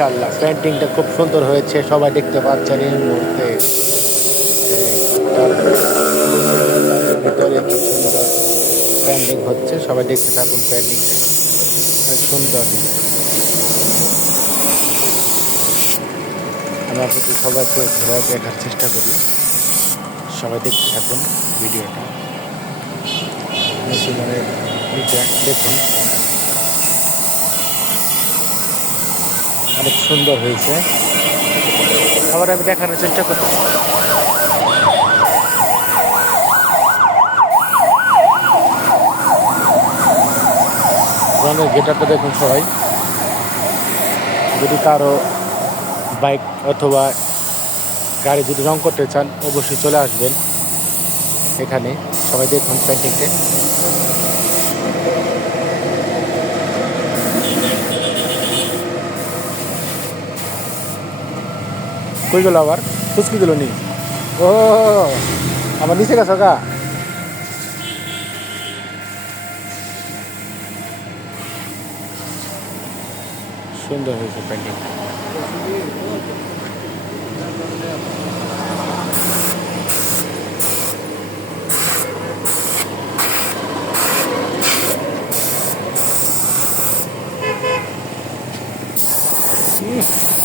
মাশাআল্লাহ। পেন্টিংটা খুব সুন্দর হয়েছে, সবাই দেখতে পাচ্ছেন এই মুহূর্তে। কি সুন্দর পেন্টিং হচ্ছে, সবাই দেখতে থাকুন পেন্টিংটা সুন্দর। আমি আপনাদের সবাইকে ঘোরা দেখার চেষ্টা করি। সবাই দেখতে থাকুন ভিডিওটা। মুসলমানের দেখুন। অনেক সুন্দর হয়েছে। আবার আমি দেখানোর চেষ্টা করছি। রঙের গেটারটা দেখুন সবাই। যদি কারও বাইক অথবা গাড়ি যদি রং করতে চান, অবশ্যই চলে আসবেন। এখানে সবাই দেখুন পেন্টিংটা ಕುಯ್ಗುಲ ಅವರ್ ಕುಸ್ಕಿದಿಲು ನೀ ಓ ಅವ ನಿಸೆಗ ಸೊಗ সুন্দর হয়েছে পেন্টিং Yes.